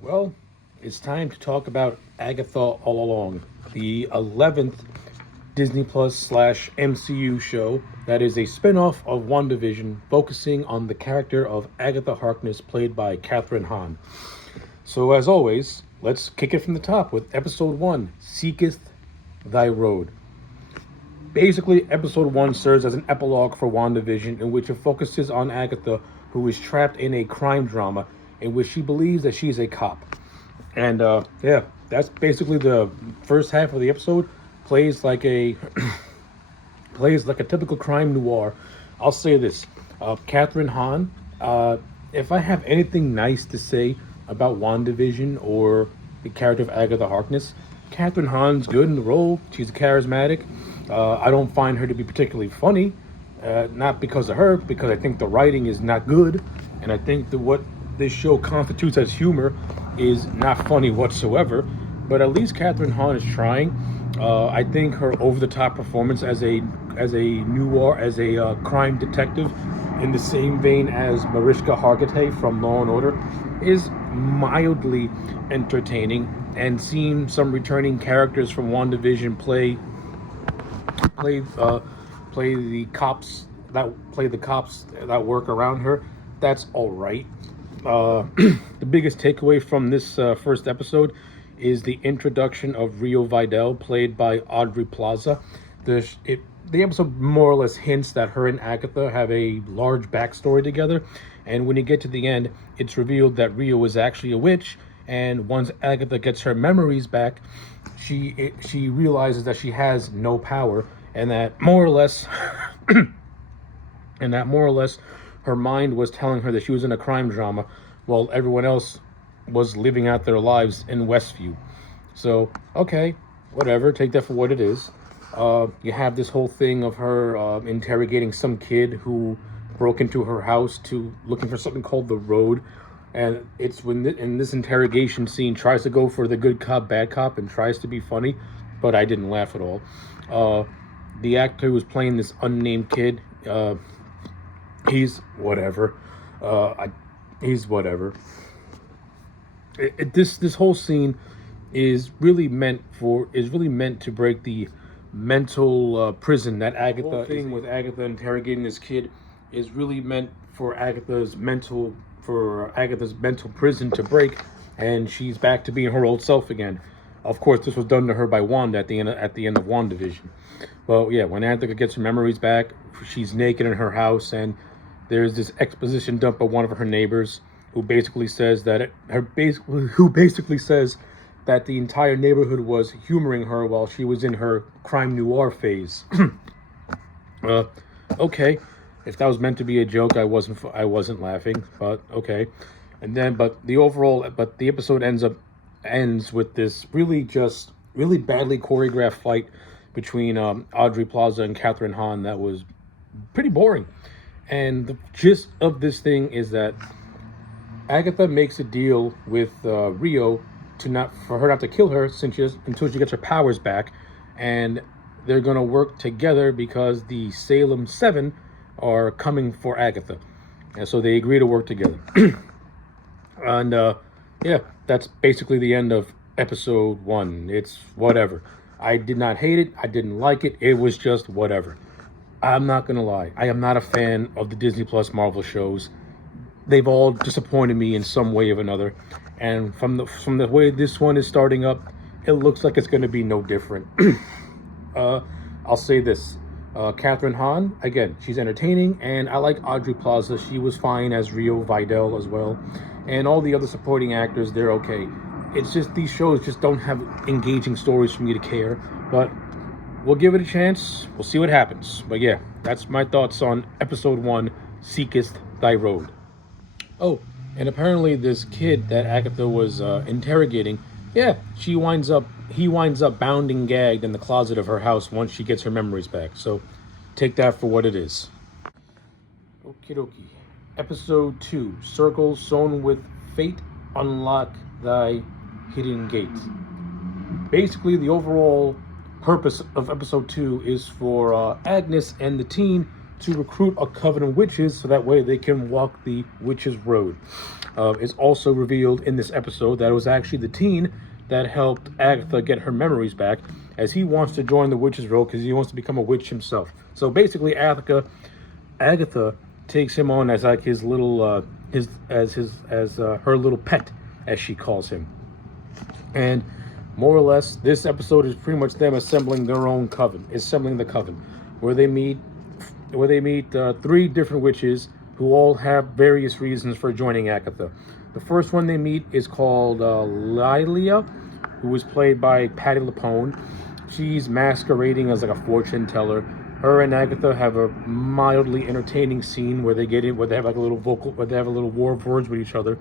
Well, it's time to talk about Agatha All Along, the 11th Disney Plus slash MCU show that is a spin off of WandaVision focusing on the character of Agatha Harkness, played by Catherine Hahn. So, as always, let's kick it from the top with episode 1, Seekest Thy Road. Basically, episode 1 serves as an epilogue for WandaVision in which it focuses on Agatha, who is trapped in a crime drama in which she believes that she's a cop. And yeah, that's basically the first half of the episode. Plays like a plays like a typical crime noir. I'll say this: Catherine Hahn. If I have anything nice to say about WandaVision or the character of Agatha Harkness, Catherine Hahn's good in the role. She's charismatic. I don't find her to be particularly funny, not because of her, because I think the writing is not good, and I think that what this show constitutes as humor is not funny whatsoever. But at least Catherine Hahn is trying. I think her over-the-top performance as a crime detective, in the same vein as Mariska Hargitay from Law and Order, is mildly entertaining. And seeing some returning characters from WandaVision play the cops that work around her, that's all right. The biggest takeaway from this first episode is the introduction of Rio Vidal, played by Audrey Plaza. The episode more or less hints that her and Agatha have a large backstory together, and when you get to the end, it's revealed that Rio is actually a witch. And once Agatha gets her memories back, she realizes that she has no power, and that more or less, her mind was telling her that she was in a crime drama, while everyone else was living out their lives in Westview. So, okay, whatever, take that for what it is. You have this whole thing of her interrogating some kid who broke into her house to looking for something called the Road, and it's when in this interrogation scene tries to go for the good cop, bad cop, and tries to be funny, but I didn't laugh at all. The actor who's playing this unnamed kid, he's whatever. He's whatever. This whole scene is really meant to break the mental prison that Agatha. The whole thing with Agatha interrogating this kid is really meant for Agatha's mental prison to break, and she's back to being her old self again. Of course, this was done to her by Wanda at the end of WandaVision. Well, yeah, when Agatha gets her memories back, she's naked in her house, and there's this exposition dump by one of her neighbors who basically says that the entire neighborhood was humoring her while she was in her crime noir phase. Okay, if that was meant to be a joke, I wasn't laughing, but okay. And then, but the episode ends with this really badly choreographed fight between Audrey Plaza and Catherine Hahn that was pretty boring. And the gist of this thing is that Agatha makes a deal with Rio for her not to kill her until she gets her powers back, and they're gonna work together because the Salem 7 are coming for Agatha, and so they agree to work together. And yeah, that's basically the end of episode 1. It's whatever. I did not hate it. I didn't like it. It was just whatever. I'm not gonna lie. I am not a fan of the Disney Plus Marvel shows. They've all disappointed me in some way or another, and from the way this one is starting up, it looks like it's going to be no different. I'll say this: Catherine Hahn, again, she's entertaining, and I like Audrey Plaza. She was fine as Rio Vidal as well, and all the other supporting actors, they're okay. It's just these shows just don't have engaging stories for me to care, but we'll give it a chance. We'll see what happens. But yeah, that's my thoughts on episode 1, Seekest Thy Road. Oh, and apparently this kid that Agatha was interrogating, yeah, he winds up bound and gagged in the closet of her house once she gets her memories back. So take that for what it is. Okie dokie. Episode 2, Circles Sewn with Fate, Unlock Thy Hidden Gate. Basically, the overall purpose of episode 2 is for Agnes and the teen to recruit a coven of witches so that way they can walk the witches' road. It's also revealed in this episode that it was actually the teen that helped Agatha get her memories back, as he wants to join the witches' road because he wants to become a witch himself. So basically, Agatha takes him on as like his little her little pet, as she calls him. And more or less, this episode is pretty much them assembling their own coven, where they meet three different witches who all have various reasons for joining Agatha. The first one they meet is called Lilia, who is played by Patti LuPone. She's masquerading as like a fortune teller. Her and Agatha have a mildly entertaining scene where they have like a little war of words with each other.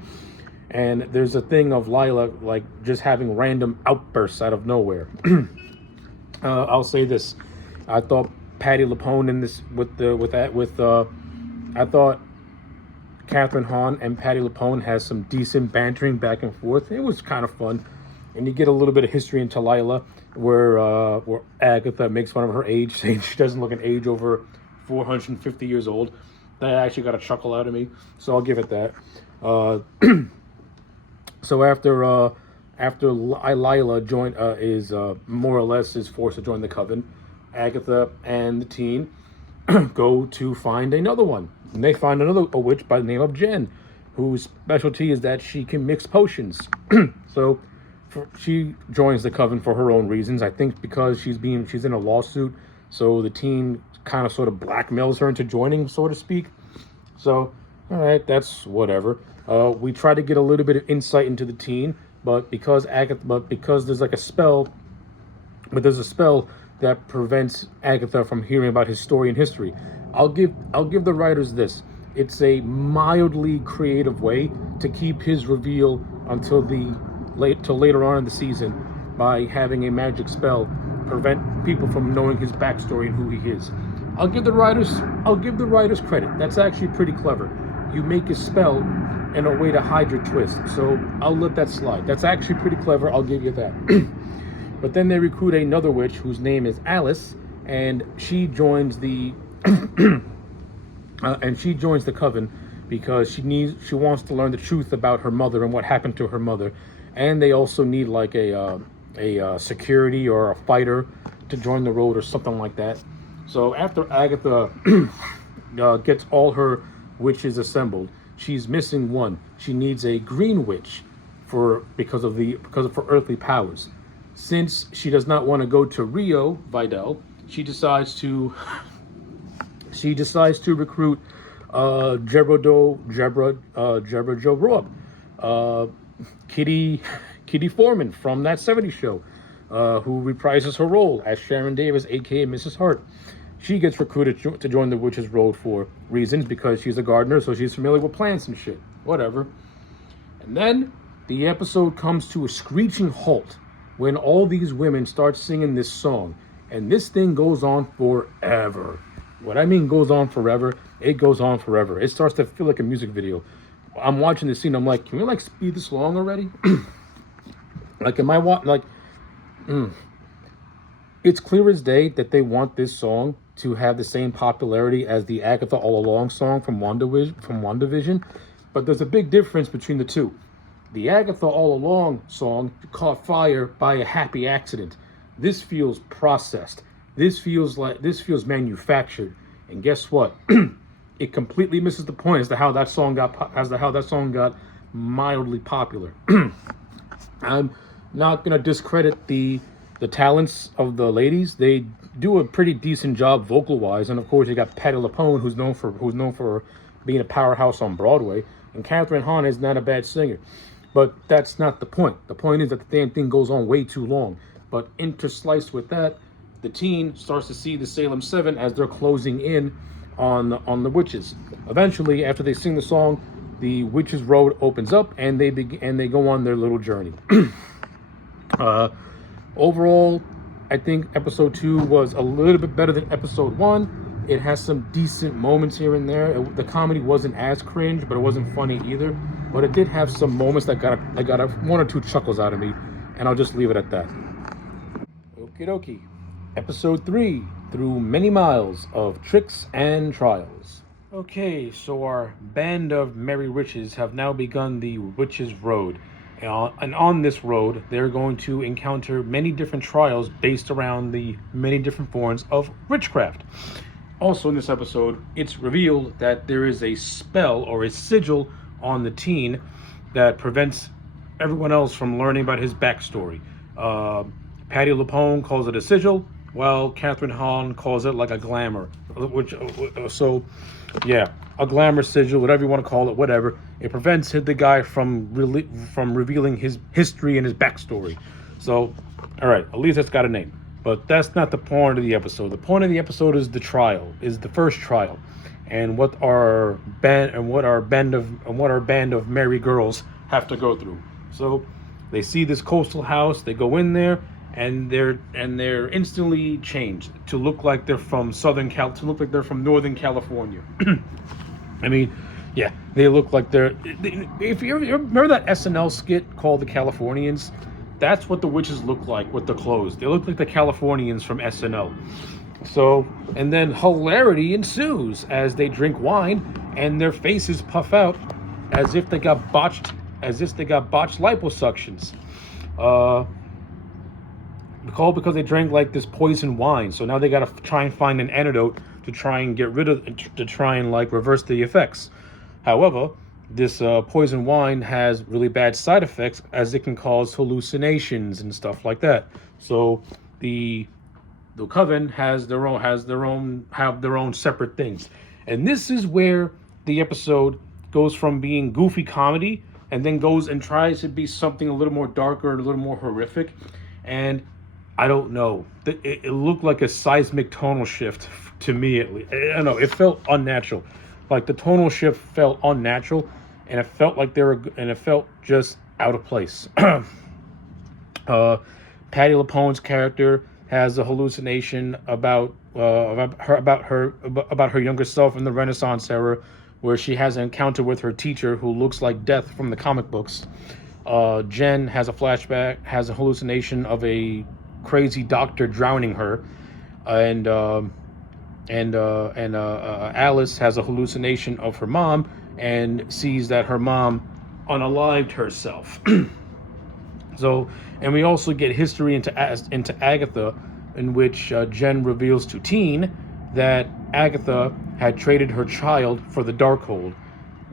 And there's a thing of Lila like just having random outbursts out of nowhere. I'll say this: I thought Patti LuPone in this I thought Catherine Hahn and Patti LuPone has some decent bantering back and forth. It was kind of fun, and you get a little bit of history into Lila, where Agatha makes fun of her age, saying she doesn't look an age over 450 years old. That actually got a chuckle out of me, so I'll give it that. So after Lila is more or less is forced to join the coven, Agatha and the teen go to find another one. And they find a witch by the name of Jen, whose specialty is that she can mix potions. So she joins the coven for her own reasons. I think because she's in a lawsuit, so the teen kind of sort of blackmails her into joining, so to speak. So, all right, that's whatever. We try to get a little bit of insight into the teen, but because there's like a spell, there's a spell that prevents Agatha from hearing about his story and history. I'll give the writers this: it's a mildly creative way to keep his reveal until later on in the season by having a magic spell prevent people from knowing his backstory and who he is. I'll give the writers credit. That's actually pretty clever. You make a spell and a way to hide your twist. So I'll let that slide. That's actually pretty clever. I'll give you that. But then they recruit another witch whose name is Alice, and she joins the coven because she wants to learn the truth about her mother and what happened to her mother. And they also need like a security or a fighter to join the road or something like that. So after Agatha gets all her witches assembled, she's missing one. She needs a green witch because of her earthly powers. Since she does not want to go to Rio Vidal, she decides to recruit Jebra Jo Robb, Kitty Foreman from That 70s Show, who reprises her role as Sharon Davis, aka Mrs. Hart. She gets recruited to join the Witches' Road for reasons, because she's a gardener, so she's familiar with plants and shit. Whatever. And then the episode comes to a screeching halt when all these women start singing this song. And this thing goes on forever. What I mean goes on forever, it goes on forever. It starts to feel like a music video. I'm watching this scene, I'm like, can we like speed this along already? It's clear as day that they want this song to have the same popularity as the Agatha All Along song from WandaVision, but there's a big difference between the two. The Agatha All Along song caught fire by a happy accident. This feels processed. This feels manufactured. And guess what? It completely misses the point as to how that song got mildly popular. I'm not gonna discredit the talents of the ladies. They do a pretty decent job vocal wise, and of course you got Patti LuPone, who's known for being a powerhouse on Broadway, and Catherine Hahn is not a bad singer. But that's not the point. The point is that the damn thing goes on way too long. But intersliced with that, the teen starts to see the Salem 7 as they're closing in on the witches. Eventually, after they sing the song, the Witches' Road opens up and they go on their little journey. Overall, I think episode 2 was a little bit better than episode 1. It has some decent moments here and there. The comedy wasn't as cringe, but it wasn't funny either. But it did have some moments that got one or two chuckles out of me, and I'll just leave it at that. Okie dokie. Episode 3, through many miles of tricks and trials. Okay, so our band of merry witches have now begun the Witches' Road. And on this road, they're going to encounter many different trials based around the many different forms of witchcraft. Also, in this episode, it's revealed that there is a spell or a sigil on the teen that prevents everyone else from learning about his backstory. Patty LuPone calls it a sigil, while Catherine Hahn calls it like a glamour. A glamour sigil, whatever you want to call it, whatever. It prevents the guy from revealing his history and his backstory. So, all right, at least that's got a name. But that's not the point of the episode. The point of the episode is the trial, is the first trial, and what our band of merry girls have to go through. So, they see this coastal house. They go in there, and they're instantly changed to look like they're from Northern California. I mean, yeah, they look like if you remember that SNL skit called The Californians, that's what the witches look like with the clothes. They look like the Californians from SNL. So, and then hilarity ensues as they drink wine and their faces puff out as if they got botched liposuctions. Because they drank like this poison wine. So now they got to try and find an antidote to try and reverse the effects. However, this poison wine has really bad side effects, as it can cause hallucinations and stuff like that. So the coven have their own separate things. And this is where the episode goes from being goofy comedy and then goes and tries to be something a little more darker and a little more horrific. And I don't know. It looked like a seismic tonal shift to me, at least. I don't know. It felt unnatural. Like the tonal shift felt unnatural, and it felt just out of place. Patty LuPone's character has a hallucination about her younger self in the Renaissance era, where she has an encounter with her teacher who looks like Death from the comic books. Jen has a hallucination of a crazy doctor drowning her, and Alice has a hallucination of her mom and sees that her mom unalived herself. So, and we also get history into Agatha, in which Jen reveals to Teen that Agatha had traded her child for the Darkhold,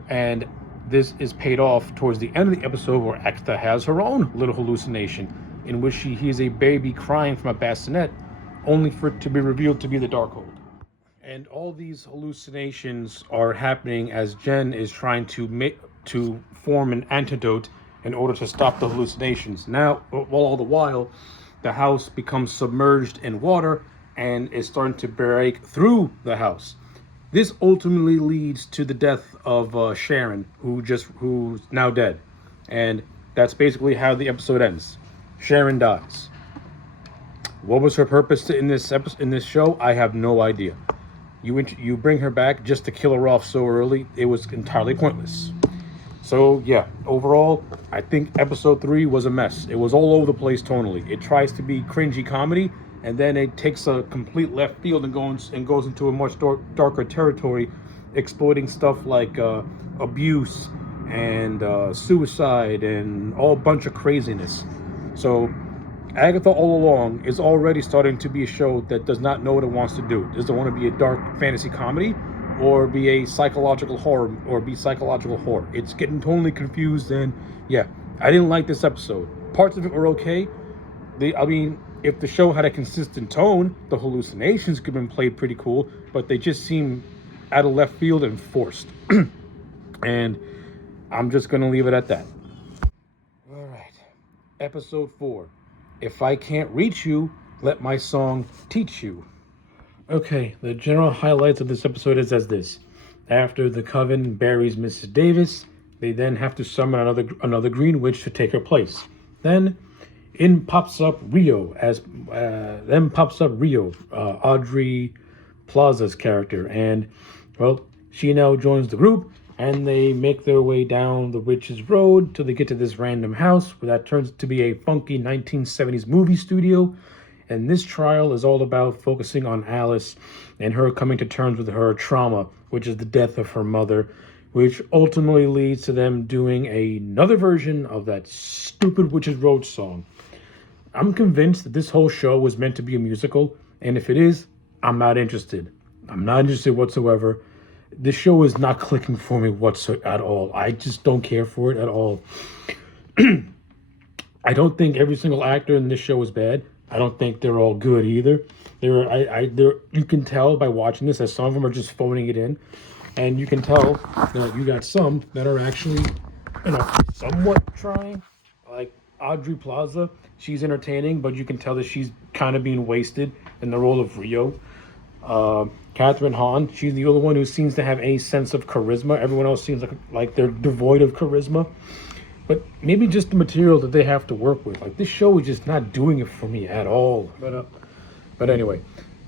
and this is paid off towards the end of the episode, where Agatha has her own little hallucination in which she hears a baby crying from a bassinet, only for it to be revealed to be the Darkhold. And all these hallucinations are happening as Jen is trying to form an antidote in order to stop the hallucinations. Now, all the while, the house becomes submerged in water and is starting to break through the house. This ultimately leads to the death of Sharon, who's now dead, and that's basically how the episode ends. Sharon dies. What was her purpose in this show? I have no idea. You bring her back just to kill her off so early. It was entirely pointless. So yeah, overall, I think episode 3 was a mess. It was all over the place tonally. It tries to be cringy comedy, and then it takes a complete left field and goes into a much darker territory, exploiting stuff like abuse and suicide and all bunch of craziness. So Agatha all along is already starting to be a show that does not know what it wants to do. Does it want to be a dark fantasy comedy or be a psychological horror It's getting totally confused, and yeah, I didn't like this episode. Parts of it were okay. If the show had a consistent tone, the hallucinations could have been played pretty cool, but they just seem out of left field and forced. And I'm just going to leave it at that. All right. Episode 4. If I can't reach you, let my song teach you. Okay, the general highlights of this episode is as this. After the coven buries Mrs. Davis, they then have to summon another green witch to take her place. Then pops up Rio, Audrey Plaza's character, and well, she now joins the group, and they make their way down the Witch's Road till they get to this random house, where that turns to be a funky 1970s movie studio, And this trial is all about focusing on Alice and her coming to terms with her trauma, which is the death of her mother, which ultimately leads to them doing another version of that stupid Witches Road song. I'm convinced that this whole show was meant to be a musical, and if it is, I'm not interested. I'm not interested whatsoever. This show is not clicking for me whatsoever at all. I just don't care for it at all. I don't think every single actor in this show is bad. I don't think they're all good either. You can tell by watching this that some of them are just phoning it in, and you can tell that you got some that are actually, somewhat trying. Like Audrey Plaza, she's entertaining, but you can tell that she's kind of being wasted in the role of Rio. Catherine Hahn, she's the only one who seems to have any sense of charisma. Everyone else seems like they're devoid of charisma. But maybe just the material that they have to work with. Like, this show is just not doing it for me at all. But anyway,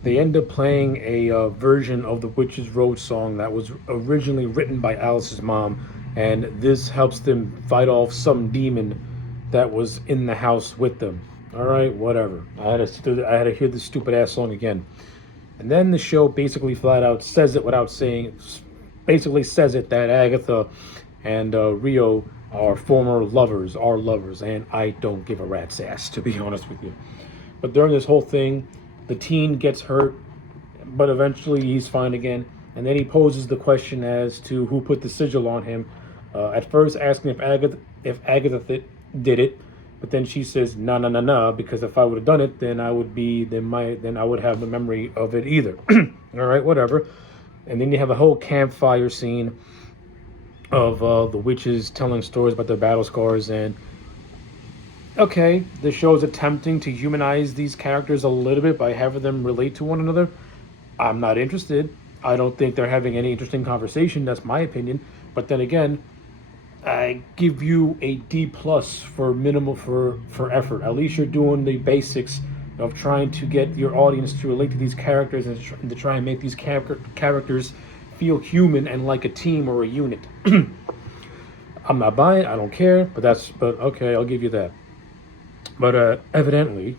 they end up playing a version of the Witches Road song that was originally written by Alice's mom, and this helps them fight off some demon that was in the house with them. All right, whatever. I had to hear this stupid ass song again. And then the show basically flat out says it without saying, basically says it that Agatha and Rio are lovers, and I don't give a rat's ass, to be honest with you. But during this whole thing, the teen gets hurt, but eventually he's fine again. And then he poses the question as to who put the sigil on him. At first asking if Agatha did it, but then she says no, because if I would have done it, then I would have the memory of it either. All right, whatever. And then you have a whole campfire scene of the witches telling stories about their battle scars, and okay, the show is attempting to humanize these characters a little bit by having them relate to one another. I'm not interested. I don't think they're having any interesting conversation. That's my opinion. But then again, I give you a D plus for minimal for effort. At least you're doing the basics of trying to get your audience to relate to these characters and to try and make these characters feel human and like a team or a unit. I'm not buying it. I don't care. But okay. I'll give you that. But evidently,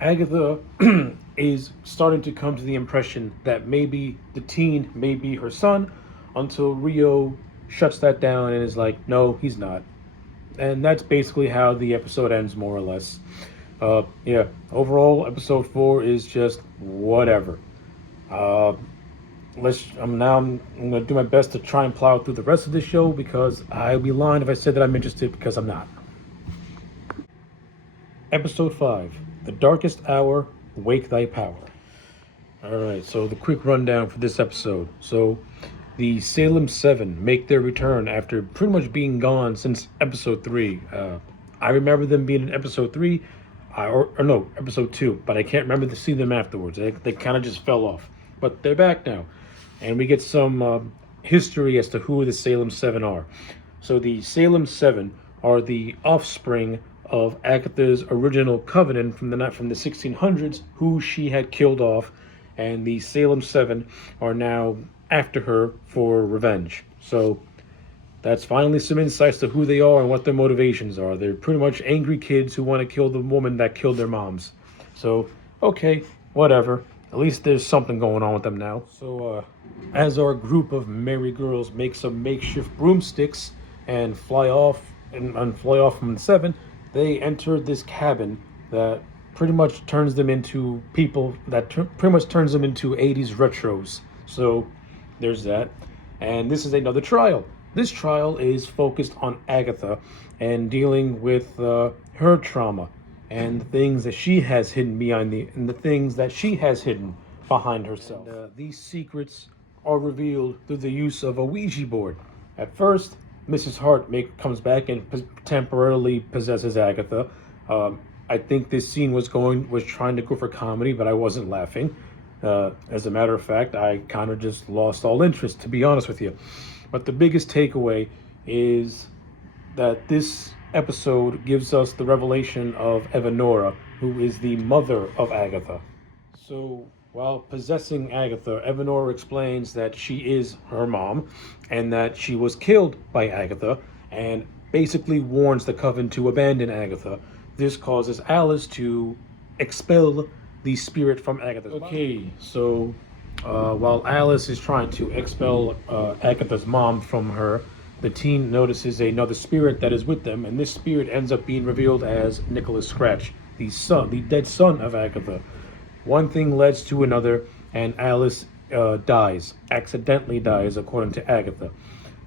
Agatha is starting to come to the impression that maybe the teen may be her son, until Rio shuts that down and is like, no, he's not. And that's basically how the episode ends, more or less. Yeah, overall, episode 4 is just whatever. I'm gonna do my best to try and plow through the rest of the show, because I'd be lying if I said that I'm interested, because I'm not. Episode 5, The Darkest Hour, Wake Thy Power. Alright, so the quick rundown for this episode. So, the Salem 7 make their return after pretty much being gone since episode 3. I remember them being in episode 3, episode 2, but I can't remember to see them afterwards. They kind of just fell off. But they're back now. And we get some history as to who the Salem 7 are. So the Salem 7 are the offspring of Agatha's original covenant from the 1600s, who she had killed off, and the Salem 7 are now after her for revenge. So that's finally some insights to who they are and what their motivations are. They're pretty much angry kids who want to kill the woman that killed their moms. So, okay, whatever. At least there's something going on with them now. So, as our group of merry girls make some makeshift broomsticks and fly off from the 7, they enter this cabin that pretty much turns them into people, pretty much turns them into 80s retros. So there's that. And this is another trial. This trial is focused on Agatha and dealing with her trauma and the things that she has hidden behind herself. And, these secrets are revealed through the use of a Ouija board. At first, Mrs. Hart comes back and temporarily possesses Agatha. I think this scene was trying to go for comedy, but I wasn't laughing. As a matter of fact, I kind of just lost all interest, to be honest with you. But the biggest takeaway is that this episode gives us the revelation of Evanora, who is the mother of Agatha. So, while possessing Agatha, Evanora explains that she is her mom and that she was killed by Agatha, and basically warns the coven to abandon Agatha. this causes Alice to expel the spirit from Agatha's mom. Okay, so while Alice is trying to expel Agatha's mom from her, the teen notices another spirit that is with them, and this spirit ends up being revealed as Nicholas Scratch, the dead son of Agatha. One thing leads to another, and Alice accidentally dies, according to Agatha.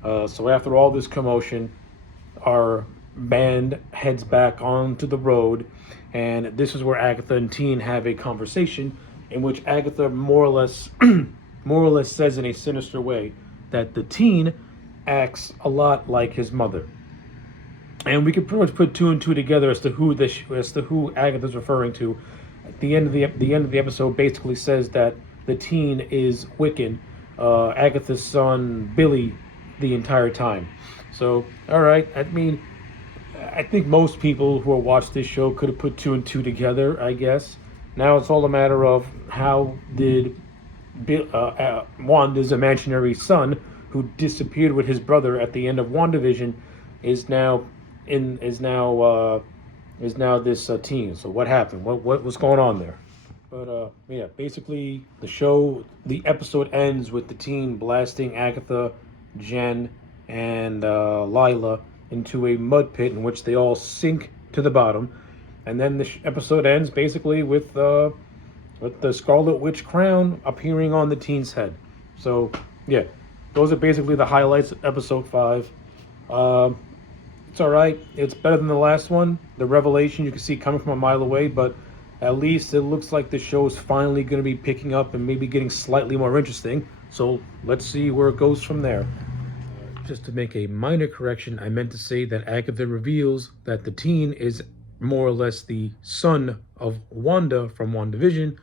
So after all this commotion, our band heads back onto the road, and this is where Agatha and Teen have a conversation in which Agatha more or less says in a sinister way that the teen acts a lot like his mother. And we can pretty much put two and two together as to who Agatha's referring to. At the end of the episode basically says that the teen is Wiccan, Agatha's son Billy, the entire time. So, all right. I mean, I think most people who have watched this show could have put two and two together, I guess. Now it's all a matter of how did Wanda's imaginary son, who disappeared with his brother at the end of WandaVision, is now this teen. So what happened? What was going on there? But yeah, basically the episode ends with the teen blasting Agatha, Jen, and Lila into a mud pit in which they all sink to the bottom, and then the episode ends basically with the Scarlet Witch crown appearing on the teen's head. So yeah, those are basically the highlights of episode 5. It's all right. It's better than the last one. The revelation you can see coming from a mile away, but at least it looks like the show is finally going to be picking up and maybe getting slightly more interesting. So let's see where it goes from there. Just to make a minor correction, I meant to say that Agatha reveals that the teen is more or less the son of Wanda from WandaVision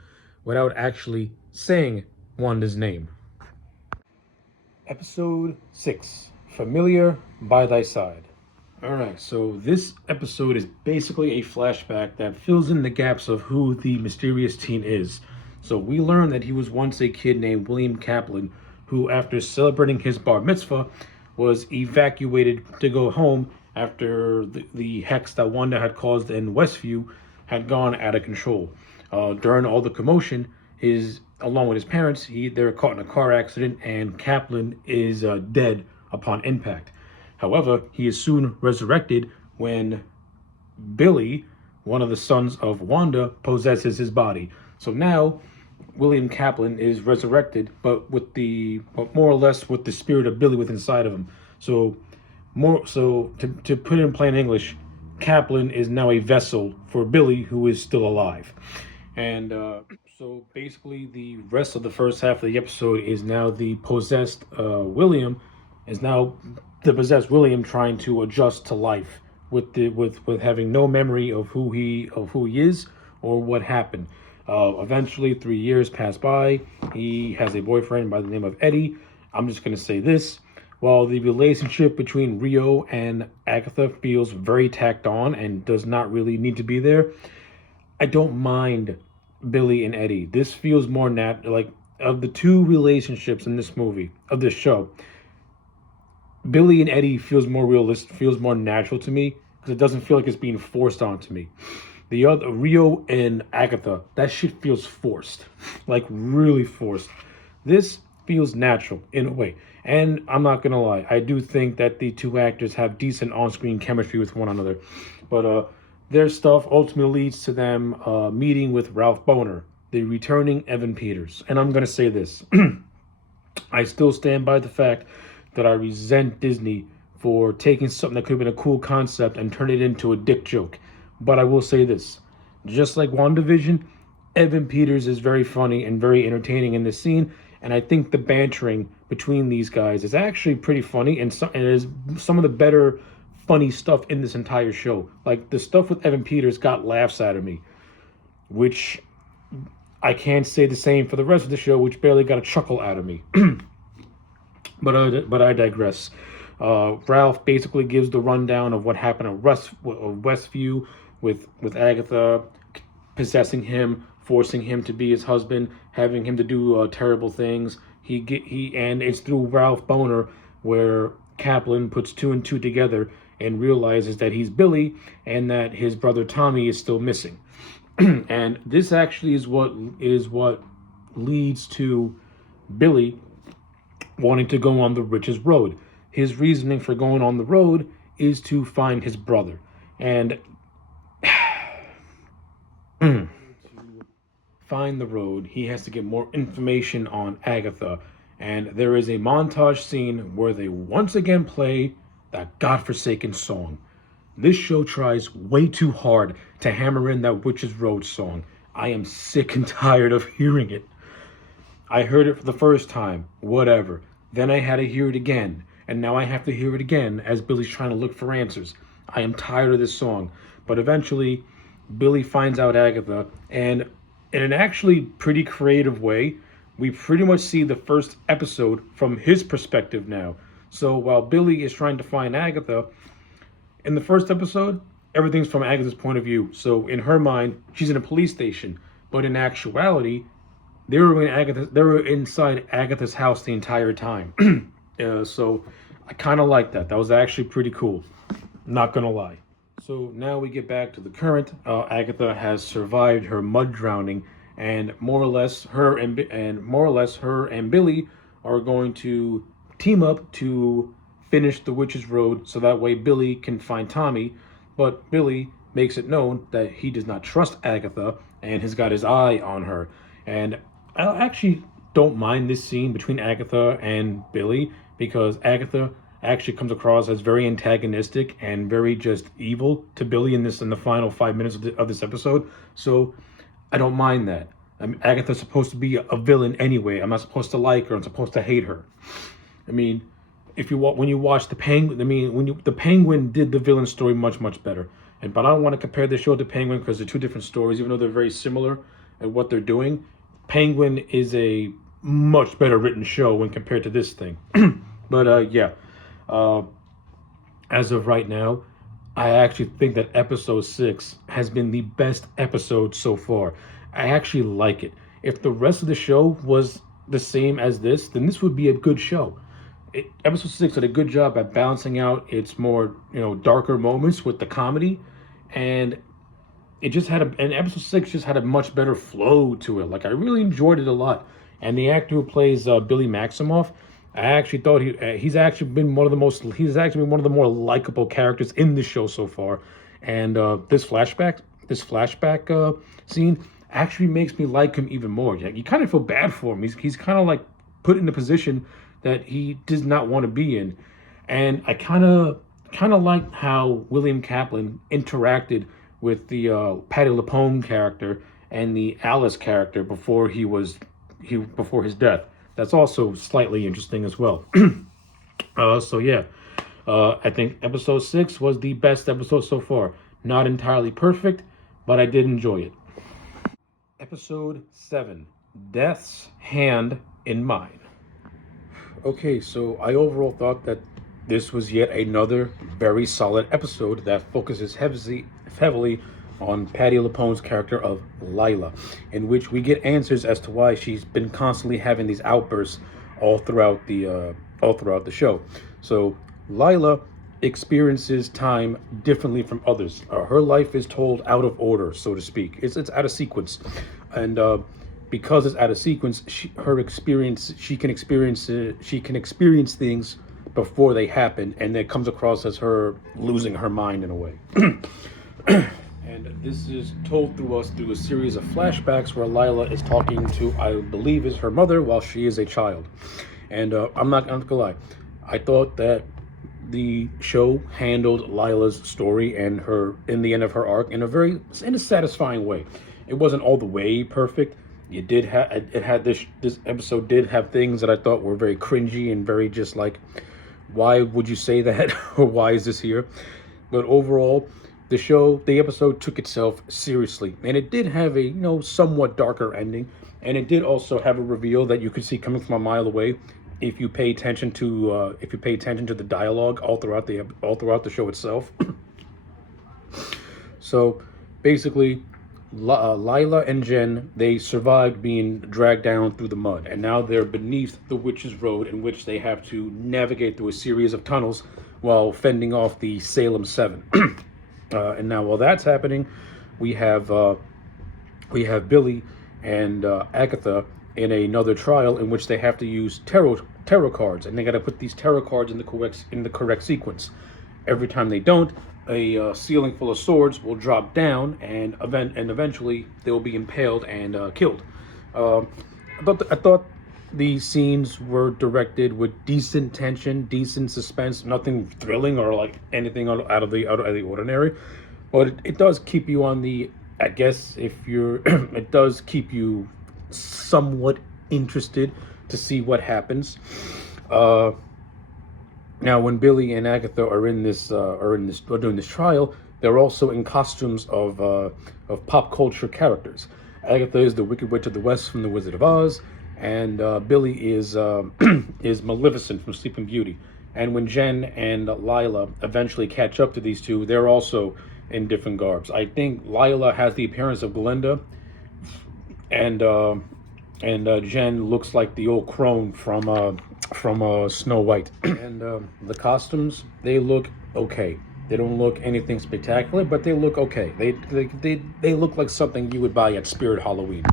without actually saying Wanda's name. Episode 6, Familiar by Thy Side. Alright, so this episode is basically a flashback that fills in the gaps of who the mysterious teen is. So we learn that he was once a kid named William Kaplan, who after celebrating his bar mitzvah, was evacuated to go home after the hex that Wanda had caused in Westview had gone out of control. During all the commotion, along with his parents, they're caught in a car accident, and Kaplan is dead upon impact. However, he is soon resurrected when Billy, one of the sons of Wanda, possesses his body. So now William Kaplan is resurrected, but more or less with the spirit of Billy within inside of him. So to put it in plain English, Kaplan is now a vessel for Billy, who is still alive. And so basically the rest of the first half of the episode is now the possessed William trying to adjust to life with having no memory of who he is or what happened. Eventually 3 years pass by. He has a boyfriend by the name of Eddie. I'm just going to say this. While the relationship between Rio and Agatha feels very tacked on and does not really need to be there, I don't mind Billy and Eddie. This feels more like of the two relationships in this show, Billy and Eddie feels more realistic, feels more natural to me, because it doesn't feel like it's being forced onto me. The other, Rio and Agatha, that shit feels forced, like really forced. This feels natural in a way. And I'm not gonna lie, I do think that the two actors have decent on-screen chemistry with one another. But their stuff ultimately leads to them meeting with Ralph Bohner, the returning Evan Peters. And I'm gonna say this. I still stand by the fact that I resent Disney for taking something that could have been a cool concept and turn it into a dick joke. But I will say this. Just like WandaVision, Evan Peters is very funny and very entertaining in this scene. And I think the bantering between these guys is actually pretty funny, and is some of the better funny stuff in this entire show. Like, the stuff with Evan Peters got laughs out of me, which I can't say the same for the rest of the show, which barely got a chuckle out of me. But I digress. Ralph basically gives the rundown of what happened at Westview with Agatha possessing him, forcing him to be his husband, having him to do terrible things. And it's through Ralph Bohner where Kaplan puts two and two together and realizes that he's Billy and that his brother Tommy is still missing. And this actually is what leads to Billy wanting to go on the Witch's Road. His reasoning for going on the road is to find his brother. And find the road, he has to get more information on Agatha. And there is a montage scene where they once again play that godforsaken song. This show tries way too hard to hammer in that Witch's Road song. I am sick and tired of hearing it. I heard it for the first time, whatever. Then I had to hear it again, and now I have to hear it again as Billy's trying to look for answers. I am tired of this song. But eventually, Billy finds out Agatha, and in an actually pretty creative way, we pretty much see the first episode from his perspective now. So while Billy is trying to find Agatha, in the first episode, everything's from Agatha's point of view. So in her mind, she's in a police station. But in actuality, they were inside Agatha's house the entire time. So I kind of like that. That was actually pretty cool. Not gonna lie. So now we get back to the current. Agatha has survived her mud drowning, and more or less her and Billy are going to team up to finish the Witch's Road, so that way Billy can find Tommy. But Billy makes it known that he does not trust Agatha and has got his eye on her. And I actually don't mind this scene between Agatha and Billy, because Agatha actually comes across as very antagonistic and very just evil to Billy in the final 5 minutes of this episode. So I don't mind that. I mean, Agatha's supposed to be a villain anyway. I'm not supposed to like her. I'm supposed to hate her. I mean, when you watch the Penguin, the Penguin did the villain story much better. But I don't want to compare the show to Penguin because they're two different stories, even though they're very similar at what they're doing. Penguin is a much better written show when compared to this thing. But yeah. As of right now, I actually think that episode 6 has been the best episode so far. I actually like it. If the rest of the show was the same as this, then this would be a good show. Episode 6 did a good job at balancing out its more, darker moments with the comedy, and it just had and episode 6 just had a much better flow to it. Like, I really enjoyed it a lot. And the actor who plays Billy Maximoff, I actually thought he's actually been one of the more likable characters in the show so far. And this flashback scene actually makes me like him even more. You kind of feel bad for him. He's kind of like put in a position that he does not want to be in. And I kind of like how William Kaplan interacted with the Patti LuPone character and the Alice character before his death. That's also slightly interesting as well. So yeah, I think episode 6 was the best episode so far. Not entirely perfect, but I did enjoy it. Episode 7, Death's Hand in Mine. Okay, so I overall thought that this was yet another very solid episode that focuses heavily on Patti LuPone's character of Lila, in which we get answers as to why she's been constantly having these outbursts all throughout the show. So Lila experiences time differently from others. Her life is told out of order, so to speak. It's out of sequence, and because it's out of sequence, she can experience things before they happen, and it comes across as her losing her mind in a way. And this is told through a series of flashbacks where Lila is talking to, I believe, is her mother while she is a child. And I'm not gonna lie, I thought that the show handled Lila's story and in the end of her arc in a satisfying way. It wasn't all the way perfect. This episode did have things that I thought were very cringy and very just like, why would you say that, or why is this here? But overall, the episode took itself seriously, and it did have a somewhat darker ending, and it did also have a reveal that you could see coming from a mile away if you pay attention to the dialogue all throughout the show itself. So basically, Lila and Jen, they survived being dragged down through the mud, and now they're beneath the Witch's Road, in which they have to navigate through a series of tunnels while fending off the Salem 7. And now while that's happening, we have Billy and Agatha in another trial in which they have to use tarot cards, and they got to put these tarot cards in the correct sequence. Every time they don't, a ceiling full of swords will drop down, and eventually they will be impaled and killed. I thought these scenes were directed with decent tension, decent suspense, nothing thrilling or like anything out of the ordinary. But it does keep you on the, I guess, if you're, it does keep you somewhat interested to see what happens. Now, when Billy and Agatha are doing this trial, they're also in costumes of pop culture characters. Agatha is the Wicked Witch of the West from The Wizard of Oz, and Billy is is Maleficent from Sleeping Beauty. And when Jen and Lila eventually catch up to these two, they're also in different garbs. I think Lila has the appearance of Glinda, and Jen looks like the old crone from Snow White. And the costumes, they look okay. They don't look anything spectacular, but they look okay. They look like something you would buy at Spirit Halloween.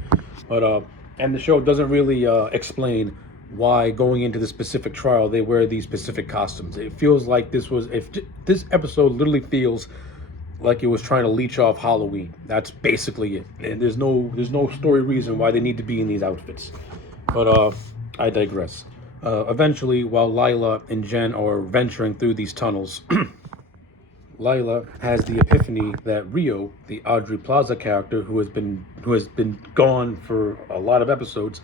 But and the show doesn't really explain why going into the specific trial they wear these specific costumes. It feels like this episode literally feels like it was trying to leech off Halloween. That's basically it. And there's no story reason why they need to be in these outfits. But I digress. Eventually, while Lila and Jen are venturing through these tunnels, Lila has the epiphany that Rio, the Audrey Plaza character who has been gone for a lot of episodes,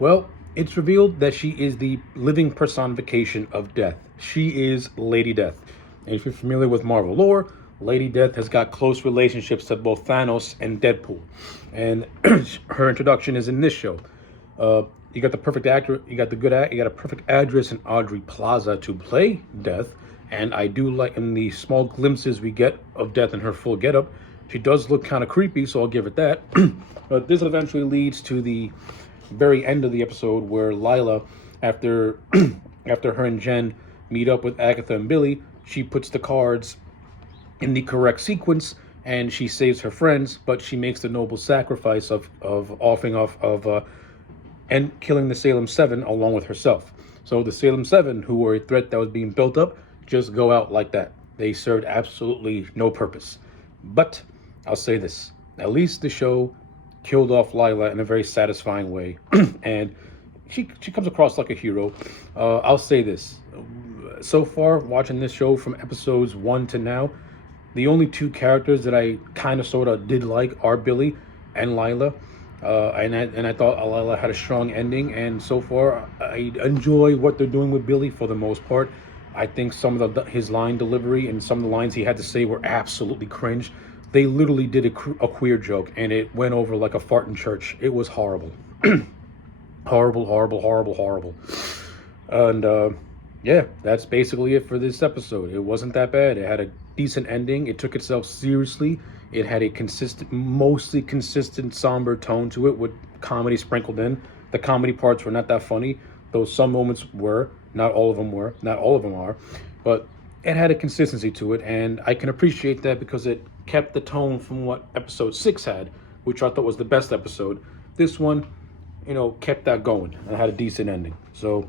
well, it's revealed that she is the living personification of death. She is Lady Death. And if you're familiar with Marvel lore, Lady Death has got close relationships to both Thanos and Deadpool. And her introduction is in this show. You got the perfect actor, you got a perfect actress in Audrey Plaza to play Death. And I do like, in the small glimpses we get of Death in her full getup, she does look kind of creepy, so I'll give it that. But this eventually leads to the very end of the episode where Lila, after her and Jen meet up with Agatha and Billy, she puts the cards in the correct sequence and she saves her friends, but she makes the noble sacrifice of offering off of and killing the Salem 7 along with herself. So the Salem 7, who were a threat that was being built up, just go out like that. They served absolutely no purpose. But I'll say this, at least the show killed off Lila in a very satisfying way. And she comes across like a hero. I'll say this, so far watching this show from episodes 1 to now, the only two characters that I kind of sort of did like are Billy and Lila. And I thought Lila had a strong ending, and so far I enjoy what they're doing with Billy for the most part. I think some of his line delivery and some of the lines he had to say were absolutely cringe. They literally did a queer joke, and it went over like a fart in church. It was horrible. Horrible. And yeah, that's basically it for this episode. It wasn't that bad. It had a decent ending. It took itself seriously. It had a mostly consistent somber tone to it with comedy sprinkled in. The comedy parts were not that funny, though some moments were. Not all of them were. Not all of them are. But it had a consistency to it, and I can appreciate that because it kept the tone from what episode 6 had, which I thought was the best episode. This one, kept that going and had a decent ending. So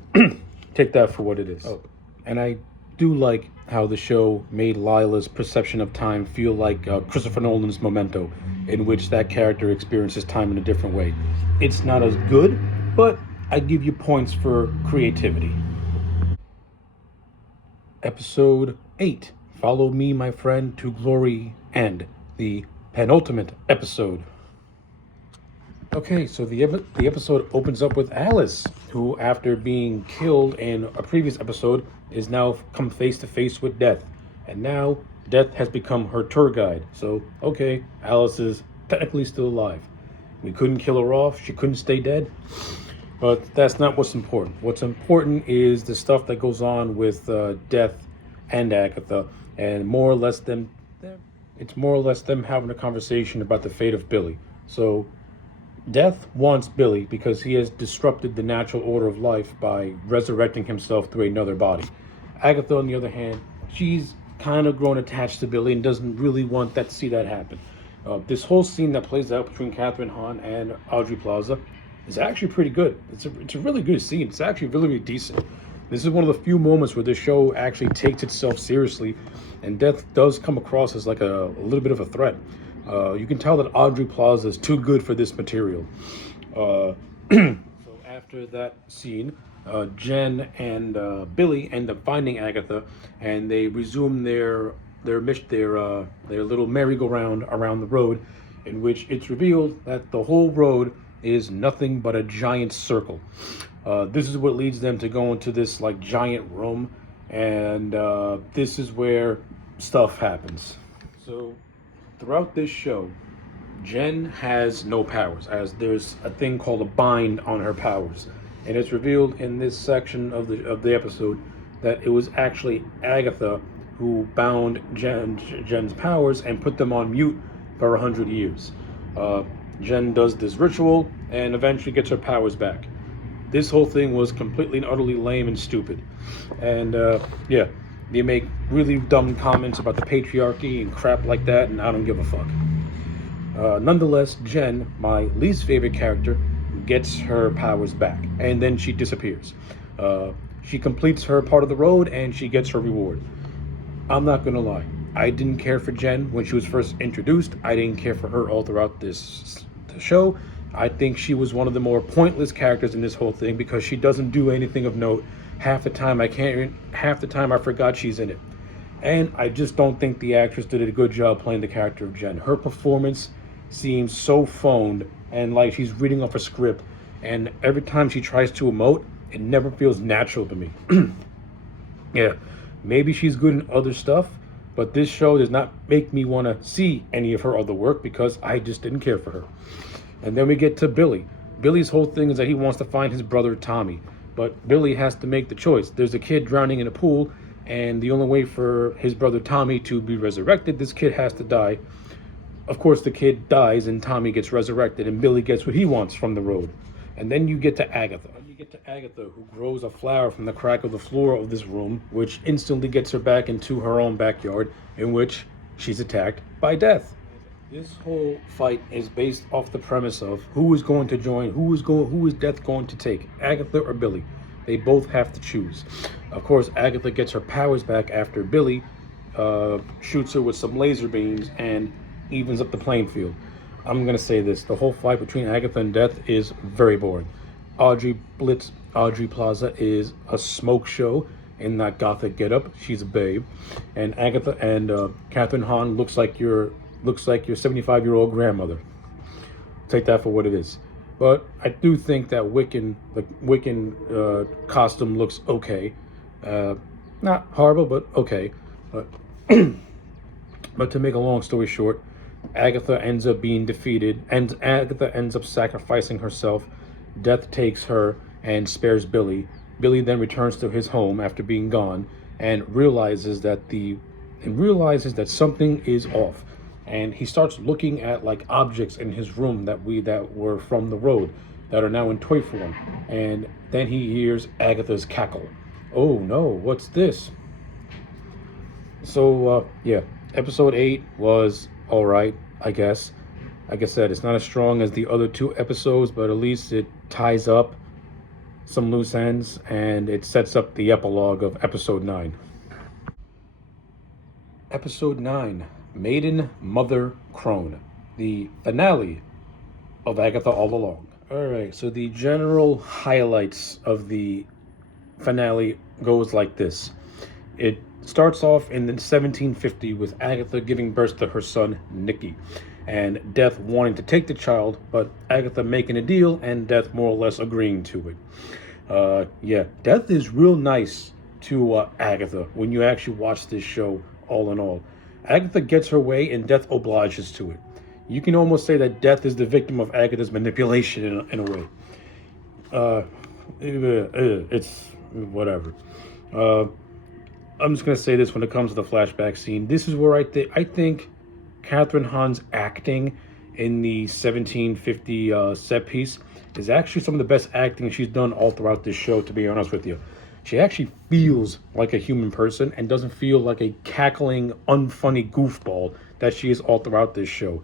take that for what it is. Oh, and I do like how the show made Lila's perception of time feel like Christopher Nolan's Memento, in which that character experiences time in a different way. It's not as good, but I give you points for creativity. Episode 8, Follow Me, My Friend, to Glory, and the penultimate episode. Okay, so the episode opens up with Alice, who, after being killed in a previous episode, is now come face to face with Death. And now Death has become her tour guide. So, okay, Alice is technically still alive. We couldn't kill her off, she couldn't stay dead. But that's not what's important. What's important is the stuff that goes on with Death and Agatha, and it's more or less them having a conversation about the fate of Billy. So Death wants Billy because he has disrupted the natural order of life by resurrecting himself through another body. Agatha, on the other hand, she's kind of grown attached to Billy and doesn't really want that to see that happen. This whole scene that plays out between Catherine Hahn and Audrey Plaza is actually pretty good. It's a really good scene. It's actually really, really decent. This is one of the few moments where the show actually takes itself seriously, and Death does come across as like a little bit of a threat. You can tell that Audrey Plaza is too good for this material. So after that scene, Jen and Billy end up finding Agatha, and they resume their little merry-go-round around the road, in which it's revealed that the whole road is nothing but a giant circle. This is what leads them to go into this like giant room, and this is where stuff happens. So throughout this show, Jen has no powers, as there's a thing called a bind on her powers, and it's revealed in this section of the episode that it was actually Agatha who bound Jen's powers and put them on mute for 100 years. Jen does this ritual and eventually gets her powers back. This whole thing was completely and utterly lame and stupid. And yeah, they make really dumb comments about the patriarchy and crap like that, and I don't give a fuck. Nonetheless, Jen, my least favorite character, gets her powers back, and then she disappears. She completes her part of the road, and she gets her reward. I'm not gonna lie, I didn't care for Jen when she was first introduced. I didn't care for her all throughout the show. I think she was one of the more pointless characters in this whole thing because she doesn't do anything of note. Half the time I forgot she's in it. And I just don't think the actress did a good job playing the character of Jen. Her performance seems so phoned and like she's reading off a script, and every time she tries to emote, it never feels natural to me. Yeah, maybe she's good in other stuff, but this show does not make me want to see any of her other work because I just didn't care for her. And then we get to Billy. Billy's whole thing is that he wants to find his brother Tommy, but Billy has to make the choice. There's a kid drowning in a pool, and the only way for his brother Tommy to be resurrected, this kid has to die. Of course, the kid dies and Tommy gets resurrected, and Billy gets what he wants from the road. And then you get to Agatha. Who grows a flower from the crack of the floor of this room, which instantly gets her back into her own backyard, in which she's attacked by Death. This whole fight is based off the premise of who is going to join, who is Death going to take, Agatha or Billy. They both have to choose. Of course, Agatha gets her powers back after Billy shoots her with some laser beams and evens up the playing field. I'm gonna say this: the whole fight between Agatha and Death is very boring. Audrey Plaza is a smoke show in that gothic getup. She's a babe, and Agatha and Catherine Hahn looks like your 75-year-old grandmother. Take that for what it is. But I do think that the Wiccan costume looks okay. Not horrible, but okay. But but to make a long story short, Agatha ends up being defeated, and Agatha ends up sacrificing herself. Death takes her and spares Billy. Billy then returns to his home after being gone and realizes that something is off. And he starts looking at like objects in his room that were from the road that are now in toy form. And then he hears Agatha's cackle. Oh no, what's this? So yeah, episode 8 was all right, I guess. Like I said, it's not as strong as the other 2 episodes, but at least it ties up some loose ends and it sets up the epilogue of episode 9. Episode 9, Maiden, Mother, Crone, the finale of Agatha All Along. Alright, so the general highlights of the finale goes like this. It starts off in 1750 with Agatha giving birth to her son, Nicky, and Death wanting to take the child, but Agatha making a deal and Death more or less agreeing to it. Yeah, Death is real nice to Agatha when you actually watch this show all in all. Agatha gets her way and Death obliges to it. You can almost say that Death is the victim of Agatha's manipulation in a way. It's whatever. I'm just going to say this when it comes to the flashback scene. This is where I think Catherine Hahn's acting in the 1750 set piece is actually some of the best acting she's done all throughout this show, to be honest with you. She actually feels like a human person and doesn't feel like a cackling, unfunny goofball that she is all throughout this show.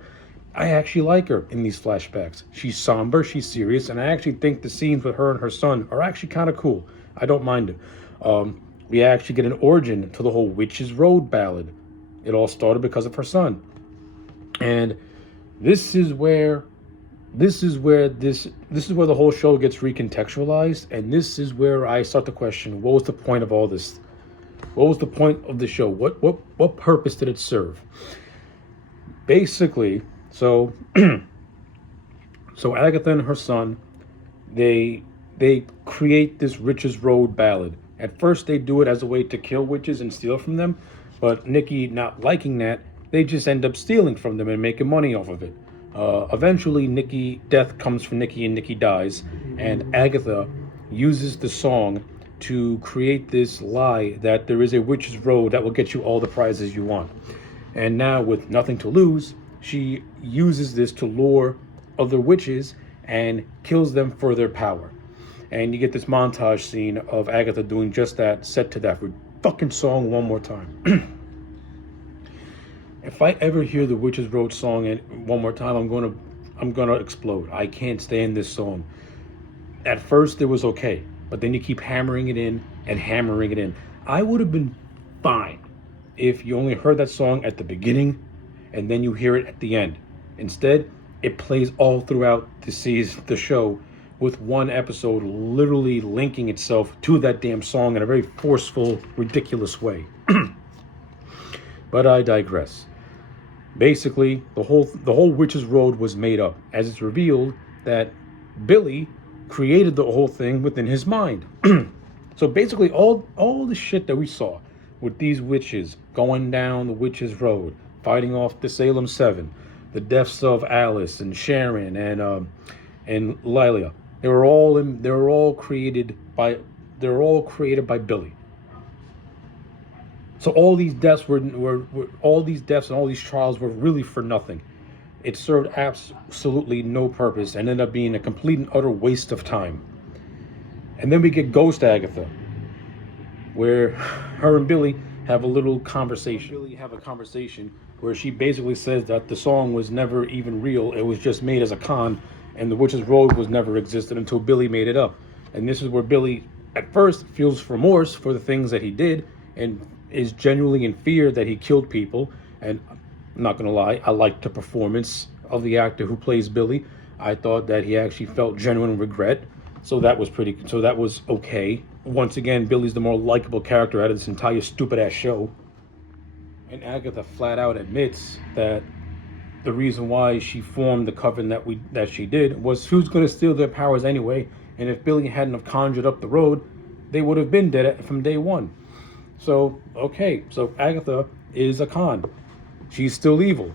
I actually like her in these flashbacks. She's somber, she's serious, and I actually think the scenes with her and her son are actually kind of cool. I don't mind it. We actually get an origin to the whole Witch's Road ballad. It all started because of her son. And this is where the whole show gets recontextualized, and this is where I start to question, what was the point of all this? What was the point of the show? What purpose did it serve? Basically, so Agatha and her son, they create this Witch's Road ballad. At first they do it as a way to kill witches and steal from them, but Nikki not liking that, they just end up stealing from them and making money off of it. Eventually, death comes for Nikki and Nikki dies, and Agatha uses the song to create this lie that there is a Witch's Road that will get you all the prizes you want. And now, with nothing to lose, she uses this to lure other witches and kills them for their power. And you get this montage scene of Agatha doing just that, set to that fucking song one more time. If I ever hear the Witch's Road song one more time, I'm gonna explode. I can't stand this song. At first it was okay, but then you keep hammering it in and hammering it in. I would have been fine if you only heard that song at the beginning and then you hear it at the end. Instead, it plays all throughout the show, with one episode literally linking itself to that damn song in a very forceful, ridiculous way. But I digress. Basically, the whole Witch's Road was made up, as it's revealed that Billy created the whole thing within his mind. So basically, all the shit that we saw with these witches going down the Witch's Road, fighting off the Salem 7, the deaths of Alice and Sharon and Lilia, they were all created by Billy. So all these deaths all these deaths and all these trials were really for nothing. It served absolutely no purpose and ended up being a complete and utter waste of time. And then we get Ghost Agatha, where her and Billy have a little conversation. Where she basically says that the song was never even real. It was just made as a con, and the Witch's Road was never existed until Billy made it up. And this is where Billy, at first, feels remorse for the things that he did, and is genuinely in fear that he killed people. And I'm not gonna lie, I liked the performance of the actor who plays Billy. I thought that he actually felt genuine regret, so that was okay. Once again, Billy's the more likable character out of this entire stupid ass show. And Agatha flat out admits that the reason why she formed the coven that she did was who's gonna steal their powers anyway, and if Billy hadn't have conjured up the road, they would have been dead from day one. So, okay, so Agatha is a con. She's still evil.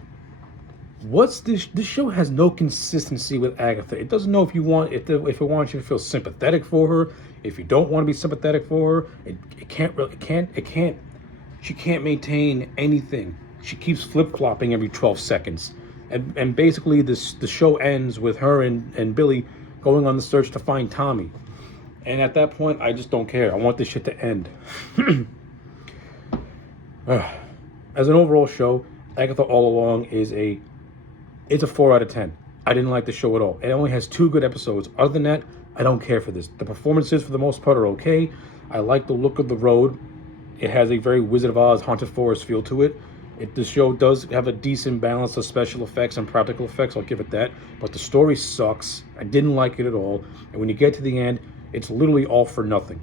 What's this? This show has no consistency with Agatha. It doesn't know if it wants you to feel sympathetic for her, if you don't want to be sympathetic for her. It can't. She can't maintain anything. She keeps flip-flopping every 12 seconds. And basically the show ends with her and Billy going on the search to find Tommy. And at that point, I just don't care. I want this shit to end. As an overall show, Agatha all along is a 4 out of 10. I didn't like the show at all. It only has 2 good episodes. Other than that, I don't care for this. The performances, for the most part, are okay. I like the look of the road. It has a very Wizard of Oz Haunted Forest feel to it. The show does have a decent balance of special effects and practical effects, I'll give it that. But the story sucks. I didn't like it at all. And when you get to the end, it's literally all for nothing.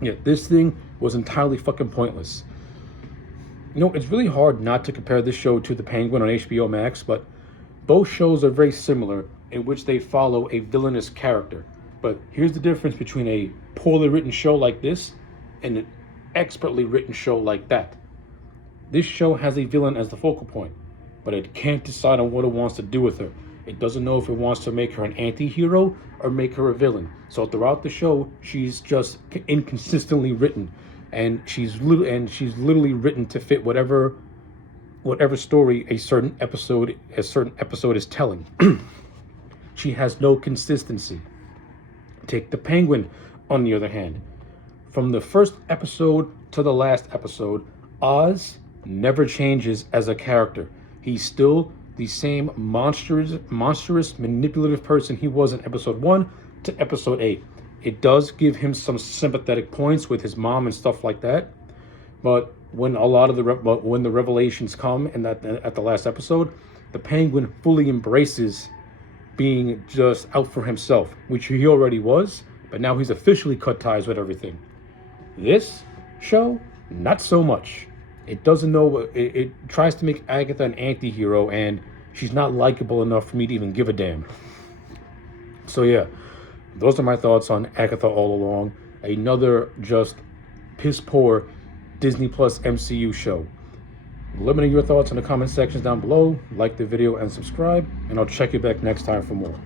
Yeah, this thing was entirely fucking pointless. You know, it's really hard not to compare this show to The Penguin on HBO Max, but both shows are very similar in which they follow a villainous character. But here's the difference between a poorly written show like this and an expertly written show like that. This show has a villain as the focal point, but it can't decide on what it wants to do with her. It doesn't know if it wants to make her an anti-hero or make her a villain. So throughout the show, she's just inconsistently written, and she's literally written to fit whatever story a certain episode is telling. She has no consistency. Take The Penguin, on the other hand. from the first episode to the last episode, Oz never changes as a character. He's still the same monstrous, manipulative person he was in episode 1 to episode 8. It does give him some sympathetic points with his mom and stuff like that, but when when the revelations come in that at the last episode, the Penguin fully embraces being just out for himself, which he already was, but now he's officially cut ties with everything. This show, not so much. It doesn't know. It tries to make Agatha an anti-hero, and she's not likable enough for me to even give a damn. So yeah, those are my thoughts on Agatha all along. Another just piss poor Disney Plus MCU show. Let me know your thoughts in the comment sections down below. Like the video and subscribe, and I'll check you back next time for more.